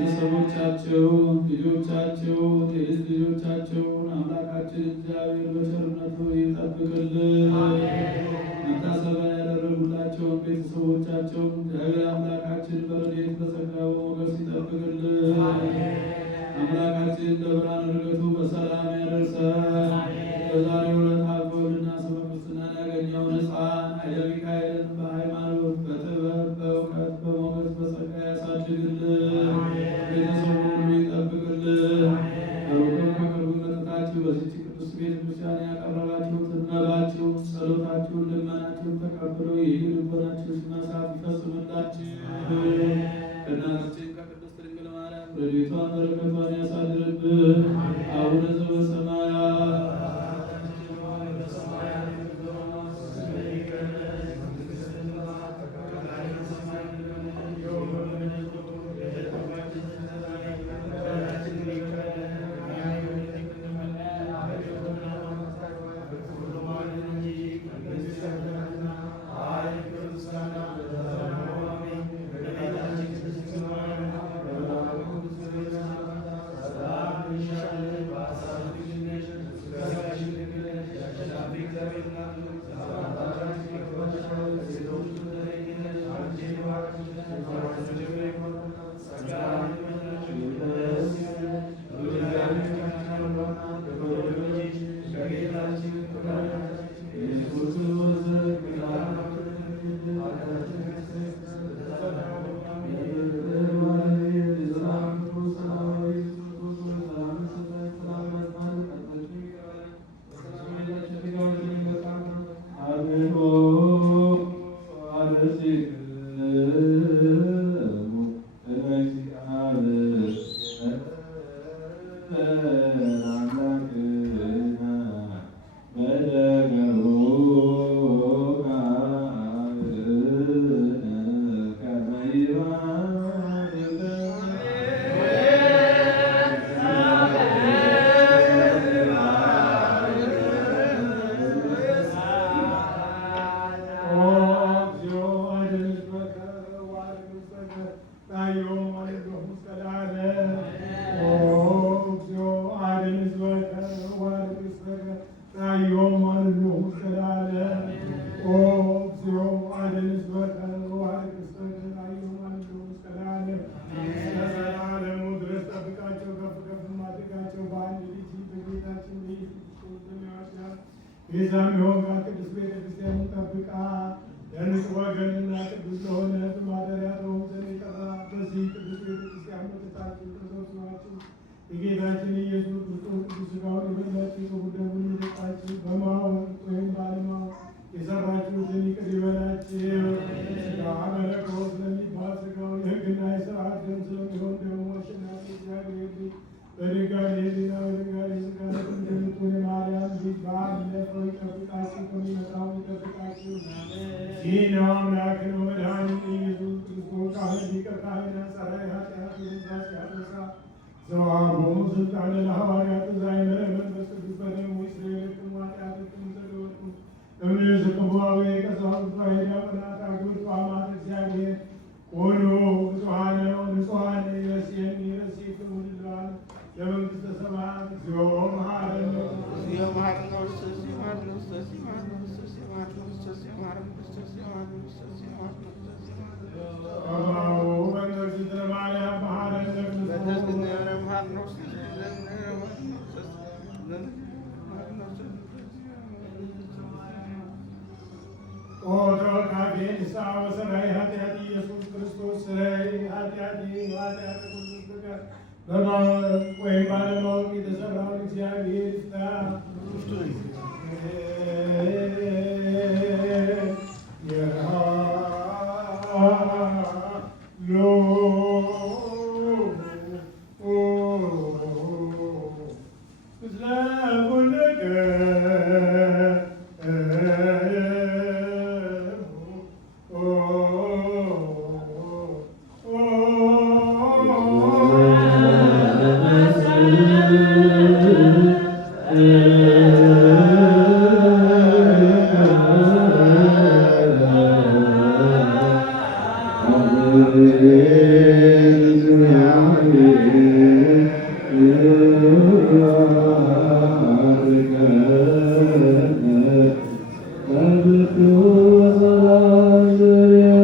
ቤተሰቦቻቸውን፣ ልጆቻቸውን፣ የልጅ ልጆቻቸውን አምላካችን እግዚአብሔር በቸርነቱ ይጠብቅልን። መታሰቢያ ያደረጉላቸውን ቤተሰቦቻቸውን እግዚአብሔር አምላካችን በረድኤት በጸጋ በሞገስ ይጠብቅልን። አምላካችን ለብርሃነ ዕርገቱ በሰላም ያደርሰን። በዛሬው ዕለት አበውንና ስመ ክርስትናን ያገኘውን ሕፃን ኃይለ ሚካኤልን በሃይማኖት በጥበብ በእውቀት በሞገስ በጸጋ ያሳድግልን። ቤተሰቡን ሁሉ ይጠብቅልን። ከሩቅም ከቅርቡ መጥታችሁ በዚህች ቅድስት ቤተ ክርስቲያን ያቀረባችሁትን መባችሁን፣ ጸሎታችሁን፣ ልመናችሁን ተቀብሎ ይህ ልቦናችሁ መሳት ይፈጽምላችሁ። ከእናታችን ከቅድስት ድንግል ማርያም ረድኤቷን በረከቷን ያሳድርብን። አቡነ ዘበሰማያት Amen. ቤዛም የሆን ቅዱስ ቤተክርስቲያንን ጠብቃ ለንጹሕ ወገንና ቅዱስ ለሆነ ማደሪያ ለሆን ዘንድ የጠራ በዚህ ቅዱስ ቤተክርስቲያን መጥታችሁ ተሰብስባችሁ የጌታችን ኢየሱስ ክርስቶስ ቅዱስ ሥጋውን የበላችሁ ክቡር ደሙን የጠጣችሁ በማወቅ ወይም ባለማወቅ የሰራችሁትን ይቅር ይበላችሁ። ሥጋ መለኮት ስለሚባል ሥጋው የሕግና የሥርዓት ደም ስለሚሆን ደግሞ አሸናፊ እግዚአብሔር በድንጋሌ ሕሊና በድንጋሌ ሥጋ እንደምትሆን የማርያም ልጅ ባለፈው ይጠብቃችሁ ከሚመጣው ይጠብቃችሁ። ይህ ነው አምላክን በመድኃኒት ኢየሱስ ክርስቶስ ካህን ሊቀ ካህናት ሠራይ ኃጢአት የነጻች ያበሳ ዘዋርቦሙ ሥልጣነ ለሐዋርያት ዛይመረ መንፈስ ቅዱስ በደሙ ስርየትም ኃጢአትም ዘደወጡ እምነት ዘቅቡራዊ ቀሳውስት ዲያቆናት አግብርቱ አማት እግዚአብሔር ሁሉ ብፁዓነ ንጹሐን ይረሴን ይረሴክሙ ልላን ለመንግሥተ ሰማያት እግዚኦ መሐረነ ወሰራይ ኃጢአት ኢየሱስ ክርስቶስ ስራይ ኃጢአት ኃጢአት በማወቅ ወይም ባለማወቅ የተሰራውን እግዚአብሔር ይፍታ። Thank you.